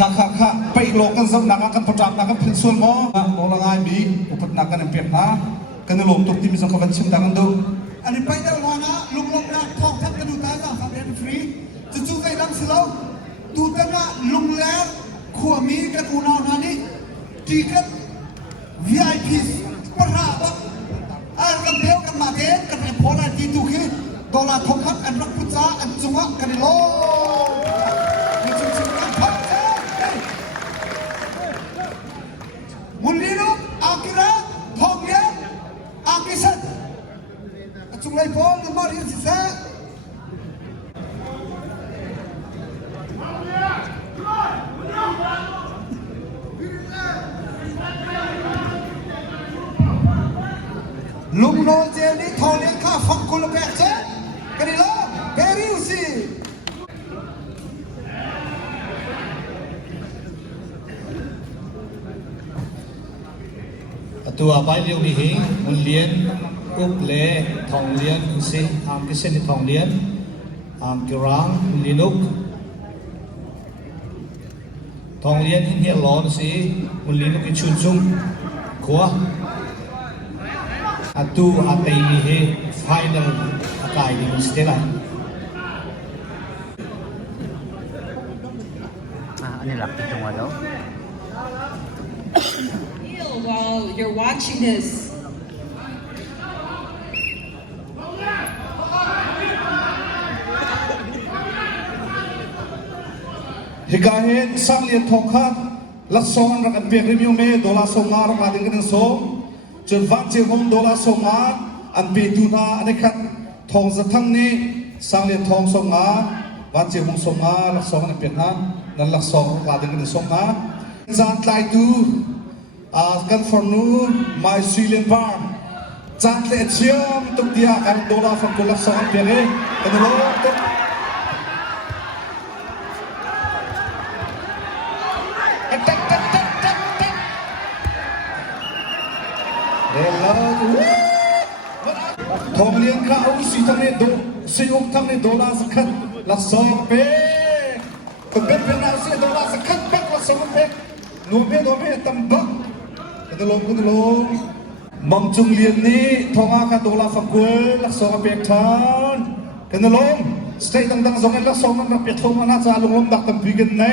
ค่ะไปโลกันสักนักกันประจำนักกันเป็นส่วนมั้งโนละไงบีอุปนักกันเปียกนะกันโลกตุกที่มีสังคมชิมดังกันดูอันนี้ไปเดี๋ยวรอนะลุงลงนะทองทับกันดูตาจ้าครับเรียนฟรีจู่ๆใจดำสิเราดูตานะลุงแล้วขวมีกันอุณาธานีที่กัน VIP ปะหาบักกันเดียวกันมาเด็กกันไอ้พอลที่ตุกี้ดอลลาร์ทองคำอันรักพุทธะอันจุงะกันโลนี่จุงๆกันพักมุลีนุอากิระทองเลี้ยงอากิสันจุงไลพอลมาเรียนสิเซ่ลุงโนเจนี่ทองเลี้ยงข้าฟังคนละแบบเจ๊กันดิโลเบริวซีตัวไปเรียวนี่เองมันเลี้ยนอุบเล่ทองเลี้ยนสิกิเส้นทองเลี้ยนกิรังลินุกทองเลี้ยนเฮียร้อนสิมันลินุกชุนจุงขัวtu atai ni he final akai ni stela ini lah pitung ada while you're watching this Hikahin sang lian thongkhat lakson rak apiak review me dola songar ngading kan songจนวันเจ้าหงโดลาส่งมาอันปีตูนาอันนี้ขัดทองสะทั้งนี้สร้างเรียนทองส่งมาวันเจ้าหงส่งมาลักษณะเปลี่ยนฮะนั่นลักษณะกลายเป็นส่งมาจานไลดูกันฟอร์นูมาซิเลนบาร์จานเลเชียมตุกเดียกันโดลาฟังกุลักษณะเปลี่ยนเลยกันโลตุกทองเลี้ยงข้าวสีทั้งนี้ดูสีอุกทั้งนี้ดอลลาร์สักขันลักษณะเป็ดก็เป็นเอาสีดอลลาร์สักขันเป็ดลักษณะเป็ดโนเบตั้มบักกันลงมังจุงเลี้ยงนี้ทองอาคาดอลลาร์ฝักกุ้ยลักษณะเป็ดทานกันลงสเตย์ต่างๆส่งให้ลักษณะเป็ดทองมันน่าจะลงดักตั้มปีกันไหน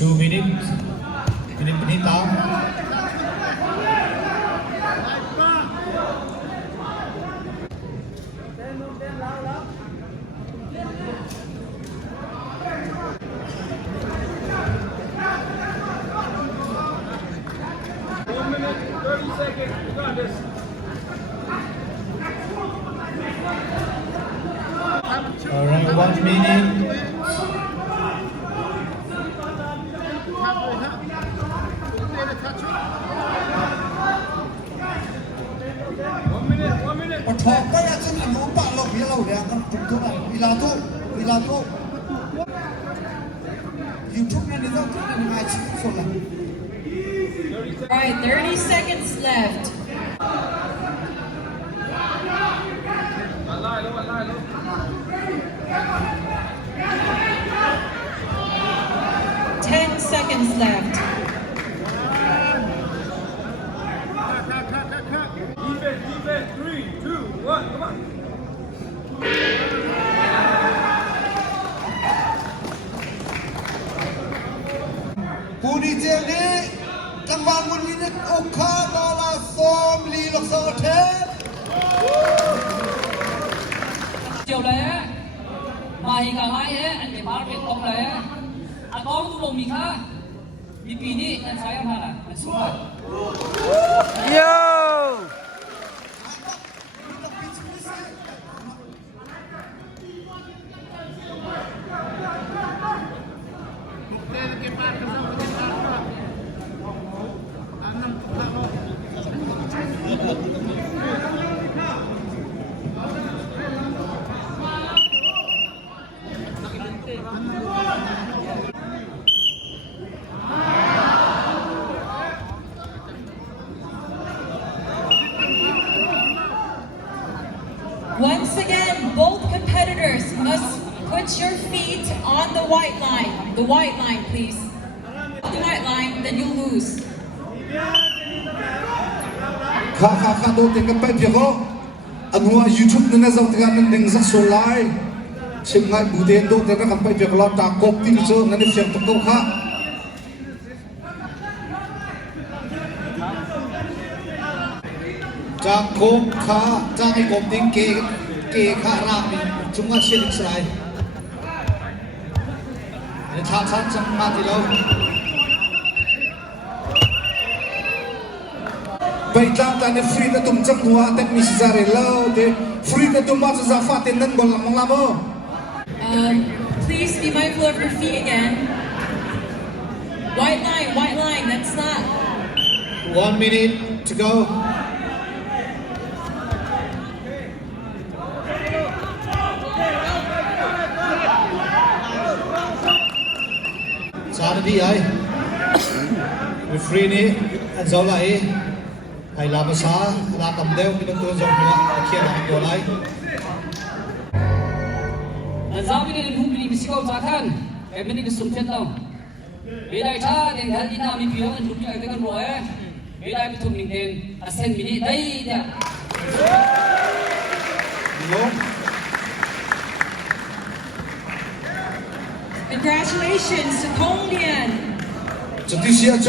2 minutes minit tahu Alright, 1 minute. Or talk by us and you know, but look, yellow, they are going to do that. Ilato. You took me in the match. all right 30 seconds left 10 seconds left Defense, 3, 2, 1, come on. Puni Jelly, Tangwang Mulinik, Oka, Dola, Som, Lee, Loxote. chiều đấy mày cả hai ấy anh để báo việc ông đấy anh có một lồng mì khác mì pì đi anh sai em hả anh xuống rồi yo on the white line. The white line, please. The white line, then you lose. ข้าโดนเต็งกันไปเพียงก็อันหัว YouTube นั่นนะจะทำงานหนึ่งสักโซลายเชื่อง่ายบูเดนโดนเต็งกันไปเพียงเราตากบที่เจอนั่นเสียงตะโกนข้าจากโคกขาจากไอ้กบดิ้งเกขาราบนี่จุงว่าเชียร์สายเนี่ยชาจังมาที่เราไปตามแต่ในฟรีแต่ตุ้มจังหัวแต่มิสซาเรลล์เดฟรีแต่ตุ้มมาจะฟาเต็นนั่นบอลมองลาโม Please be mindful of your feet again. White line, that's not. 1 minute to go 3 นาทีไอ้ฟรีนี้อันเจ้าไหลไอ้ลาภาษาลากำเดียวเป็นตัวจงหัวเขียนตัวไหล Nazamin ni bumi ni sikaw takan. Kaya ni kesumpian tau. Beda ita dengan hal ini kami bilang dan bumi kita kan roh. Beda itu mungkin asen bini dai dia. Congratulations to Thawng Lian. จะที่เชียร์โจ